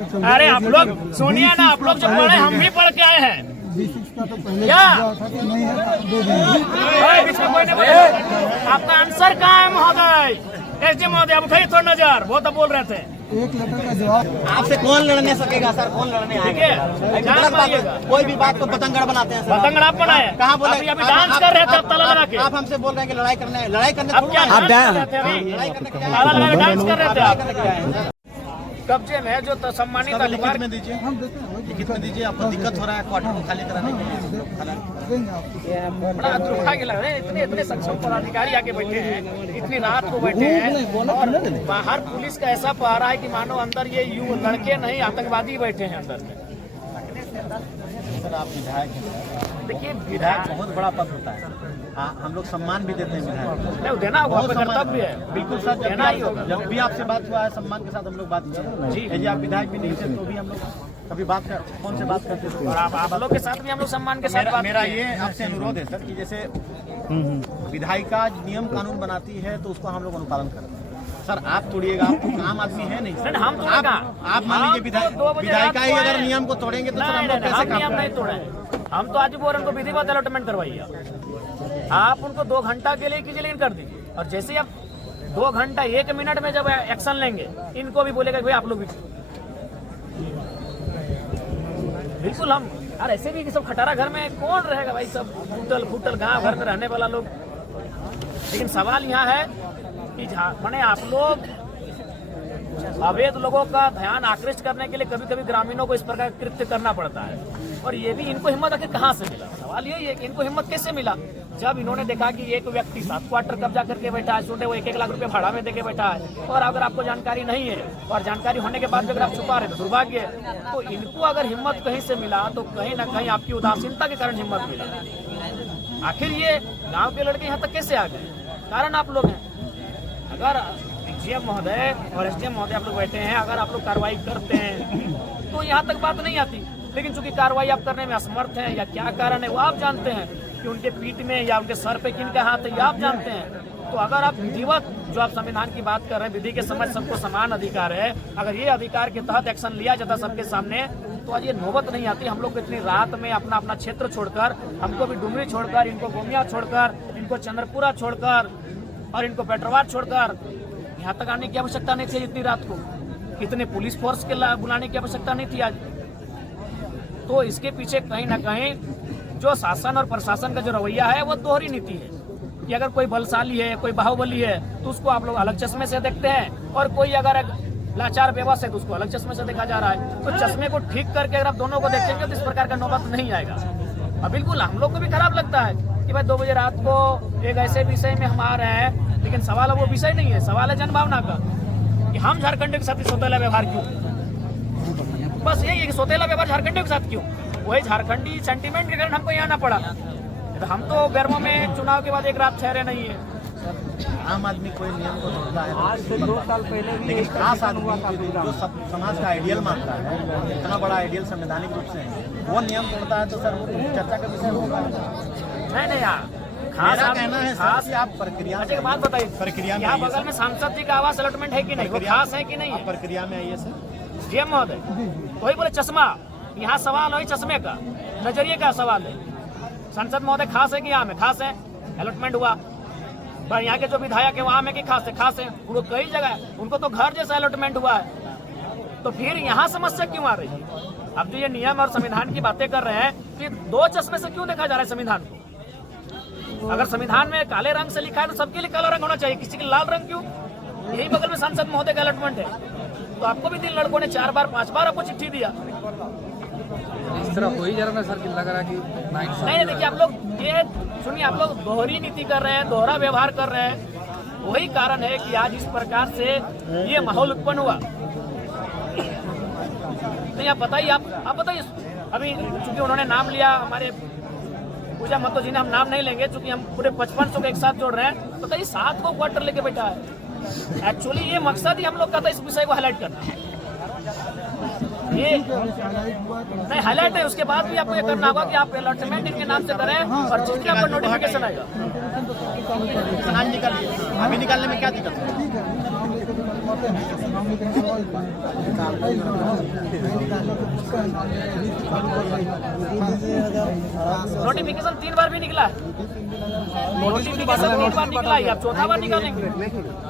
अरे आप लोग सुनिए ना, आप लोग जो पढ़े हम भी पढ़ के आए हैं का तो पहले क्या? नहीं है, दे देंगे। आपका आंसर कहाँ है महोदय? एसडी महोदय आप उठाइए थोड़ा नजर, वो तो बोल रहे थे। एक लेटर का जवाब आपसे कौन लड़ने सकेगा सर? कौन लड़ने आएगा? गलत बात है। कोई भी बात को पतंगड़ बनाते हैं सर। पतंगड़ आप बनाए? कहाँ बोले? अभी डांस कर रहे थे आप ताला लगा के। आप हमसे बोल रहे हैं कि लड़ाई करने अब क्या थोड़ा डांस कर रहे थे अभी? ताला लगा के डांस कर रहे थे आप। कब्जे में जो तो सम्मानित अधिकार में दीजिए, हम देते हैं, लिखित में दीजिए। आपको दिक्कत हो रहा है क्वार्टर को खाली कराने के लिए? देंगे आपको। बड़ा दुर्भाग्य लग रहा है, इतने इतने सक्षम पदाधिकारी आके बैठे हैं, इतनी रात को बैठे हैं और बाहर पुलिस का ऐसा पहरा है कि मानो अंदर ये लड़के नहीं आतंकवादी बैठे हैं अंदर में। सर आप विधायक हैं, देखिए विधायक बहुत बड़ा पद होता है। हम लोग सम्मान भी देते हैं विधायक नहीं देना होगा, आपका कर्तव्य है। बिल्कुल सर, देना ही होगा। जब भी आपसे बात हुआ है सम्मान के साथ हम लोग बात किए जी। यदि आप विधायक भी नहीं थे तो भी हम लोग कभी बात कर फोन से बात करते थे। और आप लोग के साथ भी हम लोग सम्मान के साथ बात मेरा किए। ये आपसे अनुरोध है सर कि जैसे विधायिका नियम कानून बनाती है तो उसको हम लोग अनुपालन करते हैं। सर आप तोड़िएगा, आप तो आम आदमी है नहीं सर। हम आप मान लीजिए विधायिका ही अगर नियम को तोड़ेंगे तो सर हम लोग कैसे काम नियम नहीं तोड़े। हम तो आज बोल रहे उनको विधिवत अलॉटमेंट करवाइए। आप उनको 2 घंटा के लिए कीजिए, लेकिन कर दीजिए। और जैसे आप 2 घंटा 1 मिनट में जब एक्शन लेंगे, इनको भी बोलेगा भाई आप लोग भी बिल्कुल। हम यार ऐसे भी कि सब खटारा घर में कौन रहेगा भाई, सब टूटल फूटल गांव घर में रहने वाला लोग। लेकिन सवाल यहाँ है कि माने आप लोग अवैध लोगों का ध्यान आकृष्ट करने के लिए कभी कभी ग्रामीणों को इस प्रकार कृत्य करना पड़ता है। और ये भी इनको हिम्मत आखिर कहाँ से मिला? सवाल यही है कि इनको हिम्मत कैसे मिला? जब इन्होंने देखा कि एक व्यक्ति 7 क्वार्टर कब्जा करके बैठा है, छोटे वो 1-1 लाख रुपए भाड़ा में देके बैठा है, और अगर आपको जानकारी नहीं है और जानकारी होने के बाद अगर आप छुपा रहे तो दुर्भाग्य है। तो इनको अगर हिम्मत कहीं से मिला तो कहीं ना कहीं आपकी उदासीनता के कारण हिम्मत मिला। आखिर ये गाँव के लड़के यहाँ तक कैसे आ गए? कारण आप लोग हैं। अगर डीजीएम महोदय और एसडीएम महोदय आप लोग बैठे हैं, अगर आप लोग कार्रवाई करते हैं तो यहाँ तक बात नहीं आती। लेकिन चूंकि कार्रवाई आप करने में असमर्थ हैं या क्या कारण है वो आप जानते हैं, कि उनके पीठ में या उनके सर पे किनका हाथ है ये आप जानते हैं। तो अगर आप विधिवत जो आप संविधान की बात कर रहे हैं, विधि के समझ सबको समान अधिकार है, अगर ये अधिकार के तहत एक्शन लिया जाता सबके सामने तो आज ये नौबत नहीं आती। हम लोग इतनी रात में अपना अपना क्षेत्र छोड़कर, हमको भी डुमरी छोड़कर, इनको गोमिया छोड़कर, इनको चंद्रपुरा छोड़कर और इनको पेट्रोवार छोड़कर यहाँ तक आने की आवश्यकता नहीं थी। इतनी रात को इतने पुलिस फोर्स के बुलाने की आवश्यकता नहीं थी आज। तो इसके पीछे कहीं ना कहीं जो शासन और प्रशासन का जो रवैया है वो दोहरी नीति है कि अगर कोई बलशाली है, कोई बाहुबली है तो उसको आप लोग अलग चश्मे से देखते हैं, और कोई अगर लाचार बेबस है तो उसको अलग चश्मे से देखा जा रहा है। तो चश्मे को ठीक करके अगर आप दोनों को देखेंगे तो इस प्रकार का नौबत नहीं आएगा। और बिल्कुल हम लोग को भी खराब लगता है कि भाई 2 बजे रात को एक ऐसे विषय में हम आ रहे हैं, लेकिन सवाल वो विषय नहीं है, सवाल है जनभावना का कि हम झारखंड के साथ सौतेला व्यवहार क्यों? बस यही है कि सौतेला व्यवहार झारखंडियों के साथ क्यों? वही झारखंडी सेंटीमेंट के कारण हमको यहाँ आना पड़ा। तो हम तो गर्मों में चुनाव के बाद एक रात ठहरे नहीं है। आम आदमी कोई नियम को तोड़ता है आज से 2 साल पहले भी लेकिन खास आदमी जो समाज का आइडियल मानता है, इतना बड़ा आइडियल संवैधानिक रूप से वो नियम तोड़ता है तो सर वो चर्चा का विषय होगा। नहीं यार, मेरा कहना है सर कि आप प्रक्रिया एक बात बताइए, प्रक्रिया में यहाँ बगल में सांसद जी का आवास अलॉटमेंट है कि नहीं? वो खास है कि नहीं है? प्रक्रिया में आइए सर। डीएम महोदय वही बोले चश्मा, यहाँ सवाल वही चश्मे का, नजरिए का सवाल है। संसद महोदय खास है कि आम है? खास है। अलॉटमेंट हुआ पर यहाँ के जो विधायक है वो आम है कि खास है? खास है। उनको कई जगह उनको तो घर जैसा अलॉटमेंट हुआ है, तो फिर यहाँ समस्या क्यों आ रही है? अब जो ये नियम और संविधान की बातें कर रहे हैं कि 2 चश्मे से क्यों देखा जा रहा है संविधान को? अगर संविधान में काले रंग से लिखा है तो सबके लिए काला रंग होना चाहिए, किसी के लाल रंग क्यों? यही बगल में सांसद महोदय का अलॉटमेंट है, तो आपको भी 3 लड़कों ने 4 बार 5 बार आपको चिट्ठी दिया। इस तरह हो ही जा रहा है सर कि लग रहा है कि नहीं देखिए, आप लोग ये सुनिए, आप लोग दोहरी नीति कर रहे हैं, दोहरा व्यवहार कर रहे हैं। वही कारण है कि आज इस प्रकार से ये माहौल उत्पन्न हुआ। नहीं आप बताइए, आप बताइए। अभी चूंकि उन्होंने नाम लिया, हमारे पूजा महतो जी ने, हम नाम नहीं लेंगे चूंकि हम पूरे 5500 को एक साथ जोड़ रहे हैं। बताइए 7 को क्वार्टर लेके बैठा है। एक्चुअली ये मकसद ही हम लोग का था इस विषय को हाईलाइट करना। ये नहीं हाईलाइट है, उसके बाद भी आपको ये करना होगा कि आप अलॉटमेंट इनके नाम से करें और जिसके आपको नोटिफिकेशन आएगा अभी निकालने में क्या दिक्कत है? पाते हैं तो नाम लिखने के बाद नहीं निकालो तो उसका नोटिफिकेशन 3 बार भी निकला है, नोटिफिकेशन 3 बार निकला है, आप चौथा बार निकालेंगे।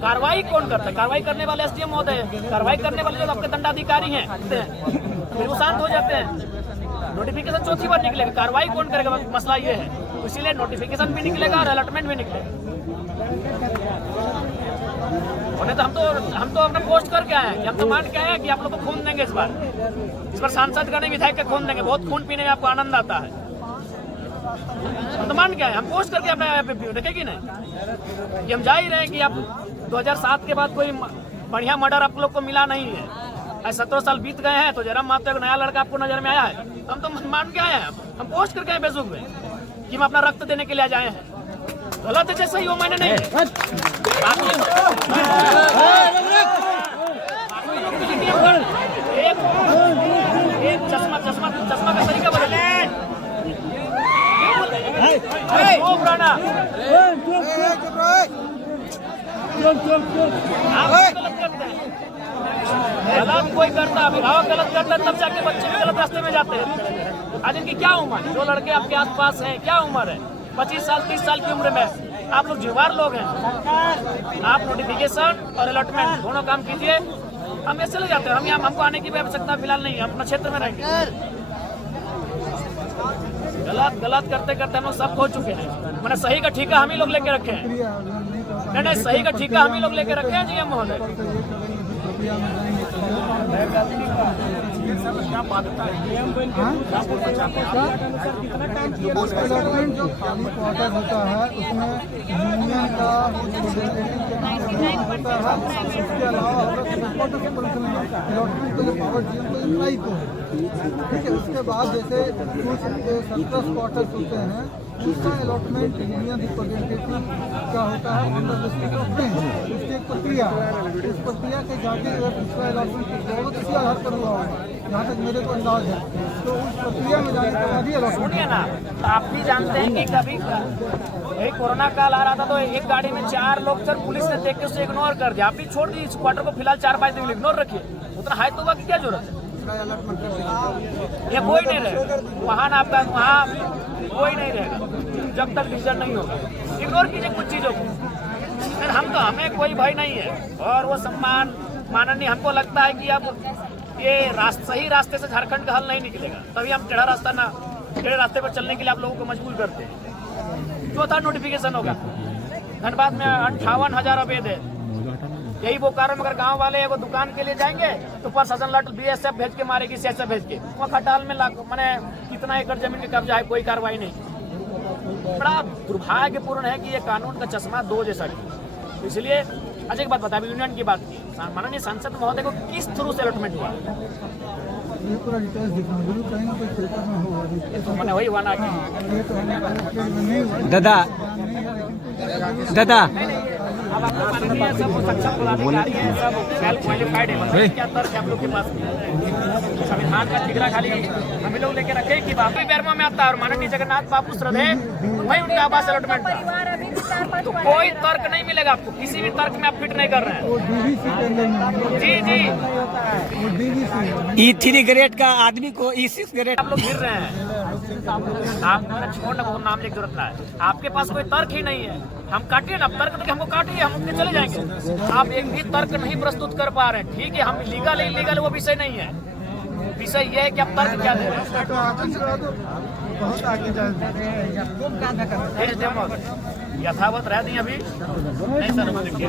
कार्रवाई कौन करता है? कार्रवाई करने वाले एसडीएम महोदय, कार्रवाई करने वाले जो आपके दंडाधिकारी हैं फिर वो शांत हो जाते हैं। नोटिफिकेशन चौथी बार निकलेगा, कार्रवाई कौन करेगा? मसला ये है, इसीलिए नोटिफिकेशन भी निकलेगा और अलॉटमेंट भी निकलेगा। और नहीं तो हम तो अपना पोस्ट करके आए हैं कि हम तो मान के आए हैं कि आप लोग को खून देंगे इस बार सांसद गणे विधायक के खून देंगे, बहुत खून पीने में आपको आनंद आता है। हम तो मान के आए, हम पोस्ट करके अपना देखेगी नहीं कि हम जा ही रहे हैं कि आप 2007 के बाद कोई बढ़िया मर्डर आप लोग को मिला नहीं है। 17 साल बीत गए हैं तो जयराम महतो एक नया लड़का आपको नजर में आया है, हम तो मान के आए हैं, हम पोस्ट करके आए फेसबुक में कि हम अपना रक्त देने के लिए जाए हैं। गलत है जैसे ही वो मैंने नहीं एक चश्मा का तरीका बदले पुराना गलत कोई करता, अभिभावक गलत करता है तब जाके बच्चे भी गलत रास्ते में जाते हैं। आज इनकी क्या उम्र है? जो लड़के आपके आसपास हैं क्या उम्र है? 25 साल 30 साल की उम्र में आप लोग जुवार लोग हैं। आप नोटिफिकेशन और अलॉटमेंट दोनों काम कीजिए, हम ऐसे ले जाते हैं। हम यहाँ हमको आने की भी आवश्यकता फिलहाल नहीं है, हम अपना क्षेत्र में रहेंगे। गलत करते करते हम लोग सब खो चुके हैं। मैंने सही का ठेका हम ही लोग लेके रखे हैं। नहीं, सही का ठेका हम ही लोग लेके रखे हैं जीएम महोदय। अलॉटमेंट जो खाली क्वार्टर होता है उसमें यूनियन का होता है, उसके अलावा अलॉटमेंट का जो पावर जीएम को इम्प्लाई को है, ठीक है। उसके बाद जैसे कुछ 17 क्वार्टर्स होते हैं उसका अलॉटमेंट यूनियन रिप्रेजेंटेटिव का होता है under the state of things. उसकी एक प्रक्रिया, उस प्रक्रिया के जाके अगर दूसरा अलॉटमेंट होगा तो इसी आधार पर हुआ होगा, जहाँ तक मेरे को अंदाज है। तो उस प्रक्रिया में जाने के बाद ही अलॉटमेंट सुनिए ना, तो आप भी जानते हैं कि कभी यही कोरोना काल आ रहा था तो एक गाड़ी में 4 लोग सर पुलिस ने देख के उसे इग्नोर कर दिया। आप भी छोड़ दी इस क्वार्टर को फिलहाल 4-5 दिन इग्नोर रखिए, उतना हाई तो की क्या जरूरत है? ये कोई नहीं रहेगा वहाँ ना, आपका वहाँ कोई नहीं रहेगा जब तक डिसीजन नहीं होगा। इग्नोर कीजिए कुछ चीजों को। हमें कोई भय नहीं है और वो सम्मान माननीय, हमको लगता है कि अब ये सही रास्ते से झारखंड का हल नहीं निकलेगा, तभी हम टेढ़े रास्ते पर चलने के लिए आप लोगों को मजबूर करते हैं। चौथा नोटिफिकेशन होगा धनबाद में 58,000 अवैध है। यही वो कारण, अगर गांव वाले वो दुकान के लिए जाएंगे तो प्रशासन लट बीएसएफ भेज के मारेगी, सीएसएफ भेज के। वो खटाल में मैंने कितना एकड़ जमीन का कब्जा है, कोई कार्रवाई नहीं। बड़ा दुर्भाग्यपूर्ण है कि ये कानून का चश्मा दो जैसा है। इसलिए अच्छा एक बात बता, यूनियन की बात की, माननीय सांसद महोदय को किस थ्रू से अलॉटमेंट हुआ? ये पूरा डिटेल्स दिखाऊं, जरूर कहीं ना कोई पेपर में होगा। मैंने वही हुआ ना कि दादा अब आपको माननीय सब सक्षम पदाधिकारी हैं, सब वेल क्वालिफाइड है। क्या तर्क है आप लोग के पास? संविधान का ठिकरा खाली हम लोग लेके रखे कि बाकी बैरमा में आता है और माननीय जगन्नाथ बाबू श्रद्धे वही उनका आवास अलॉटमेंट था। तो कोई तर्क नहीं मिलेगा आपको, किसी भी तर्क में आप फिट नहीं कर रहे हैं। जी E3 ग्रेड का आदमी को E6 ग्रेड आप लोग गिर रहे हैं। आप छोड़ना, वो नाम की जरूरत ना है। आपके पास कोई तर्क ही नहीं है, हम काटिए ना, तर्क तो हमको काटिए, हम उनके चले जाएंगे। आप एक भी तर्क नहीं प्रस्तुत कर पा रहे हैं, ठीक है। हम लीगल इलीगल वो विषय नहीं है, विषय ये है कि आप तर्क क्या दे रहे हैं। यथावत रह दी अभी नहीं सर, देखिए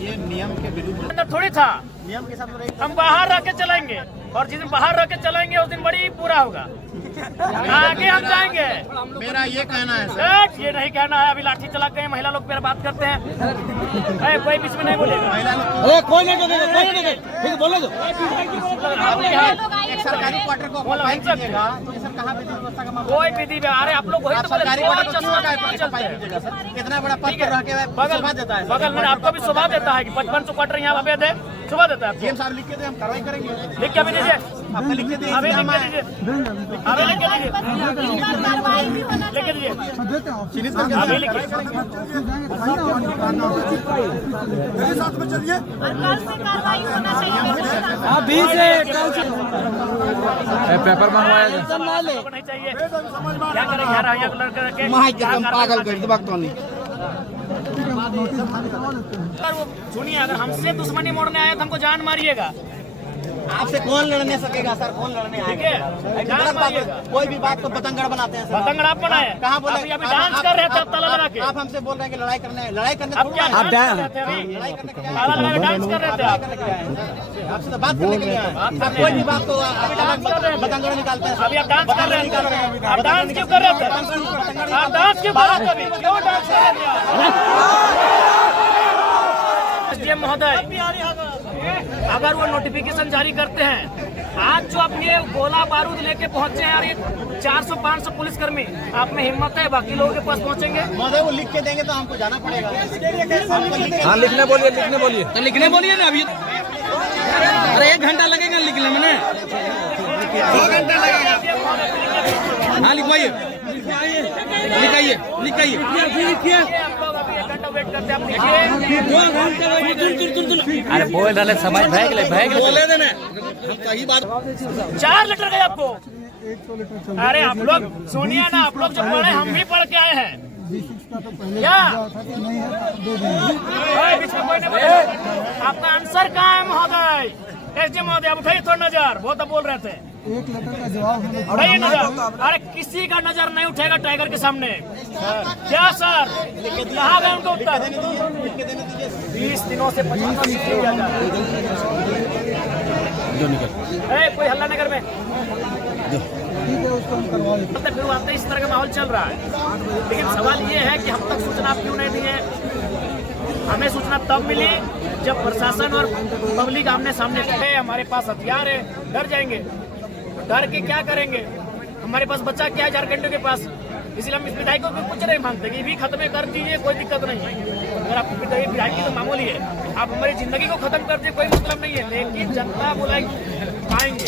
ये नियम के विरुद्ध अंदर थोड़ी था। नियम के साथ हम बाहर रह के चलेंगे और जिस दिन बाहर रह के चलेंगे उस दिन बड़ी पूरा होगा, आगे हम जाएंगे। मेरा ये कहना है सर, ये नहीं कहना है। अभी लाठी चला के महिला लोग पे बात करते हैं, कोई बीच में नहीं बोलेगा। एक सरकारी क्वार्टर को ऑक्युपाई कीजिएगा तो सर कहाँ पे व्यवस्था का मामला? कोई विधि में अरे आप लोग वही तो बोले, सरकारी क्वार्टर को क्यों ऑक्युपाई कीजिएगा सर? इतना बड़ा पद पर रह के शोभा देता है। बगल में आपको भी शोभा देता है कि 5500 क्वार्टर यहाँ अवैध है, शोभा देता है। जीएम साहब लिख के दे, हम कार्रवाई करेंगे। लिख के भी दीजिए। आपका लिख के दीजिए। अभी लिख के हमारे- दीजिए, देंगे अभी तो। अभी लिख के दीजिए, कार्रवाई भी होना लिख के दीजिए, हाँ, देते हैं ऑफिस अभी लिखिए। जाएंगे मेरे साथ में चलिए। और कल से कार्रवाई होना चाहिए। अभी से कल से पेपर मंगवाया था। नहीं चाहिए, क्या करें यार, यहाँ लड़के रखे पागल कर दे बात तो नहीं। ठीक है, नोटिस जारी करवा देते हैं। अगर वो सुनिए, अगर हमसे दुश्मनी मोड़ने आया तो हमको जान मारिएगा, आपसे कौन लड़ने सकेगा सर? कौन लड़ने ठीक आएगा? है? जान गलत बात है। मारिएगा। कोई भी बात को पतंगड़ बनाते हैं सर। पतंगड़ आप बनाए, कहाँ बोले? अभी डांस कर रहे थे आप ताला लगा के, आप हमसे बोल रहे हैं कि लड़ाई करने अब क्या थोड़ा डांस कर रहे थे अभी? लड़ाई करने के लिए ताला लगा के डांस कर रहे थे आप, आपसे तो बात करने के लिए आए हैं। आप कोई भी बात को पतंगड़ निकालते हैं। अभी आप डांस कर रहे थे, आप डांस क्यों कर रहे थे? आप डांस क्यों कर रहे थे अभी? क्यों डांस कर रहे थे आप? एसडीएम महोदय, अगर वो नोटिफिकेशन जारी करते हैं, आज जो अपने गोला बारूद लेके पहुंचे हैं यार, ये 400-500 पुलिसकर्मी, आप में हिम्मत है बाकी लोगों के पास पहुंचेंगे? महोदय वो लिख के देंगे तो हमको जाना पड़ेगा। हाँ लिखने बोलिए तो लिखने बोलिए ना अभी। अरे 1 घंटा लगेगा लिखने में ना। 2 घंटा लगेगा। हाँ लिखवाइए, लिखाइए लिखाइए। हम लोग अभी 1 घंटा वेट करते हैं, आप लिखिए। अरे बोल रहे समझ भाग ले बोले देना हम कई बार 4 लीटर गए आपको। 100 लीटर चल अरे आप लोग सुनिए ना, आप लोग जो पढ़े हम भी पढ़ के आए हैं। B6 का तो पहले क्या? पूछा था कि नहीं है तो दे देंगे। बीच में कोई नहीं बोले। आपका आंसर कहाँ है महोदय? एसडीएम महोदय, आप उठाइए थोड़ा नजर, वो तो बोल रहे थे। 1 लीटर का जवाब हमें उठाइए नजर, अरे किसी का नजर नहीं उठेगा टाइगर के सामने। क्या सर, कहाँ गए उनको उत्तर? 20 दिनों से 25 किया जा रहा है। कोई हल्ला नगर में ठीक है, उसको हम करवा लेते हैं। फिर आते इस तरह का माहौल चल रहा है, लेकिन सवाल ये है कि हम तक सूचना क्यों नहीं दी है? हमें सूचना तब मिली जब प्रशासन और पब्लिक आमने सामने खड़े, हमारे पास हथियार है, डर जाएंगे। डर के क्या करेंगे? हमारे पास बच्चा क्या है झारखंड के पास, इसलिए हम इस विधायकों को कुछ नहीं मांगते कि भी खत्म कर दीजिए, कोई दिक्कत नहीं है। अगर आपको विधायकी तो मामूली है, आप हमारी जिंदगी को खत्म कर दीजिए, कोई मतलब नहीं है, लेकिन जनता बुलाई पाएंगे।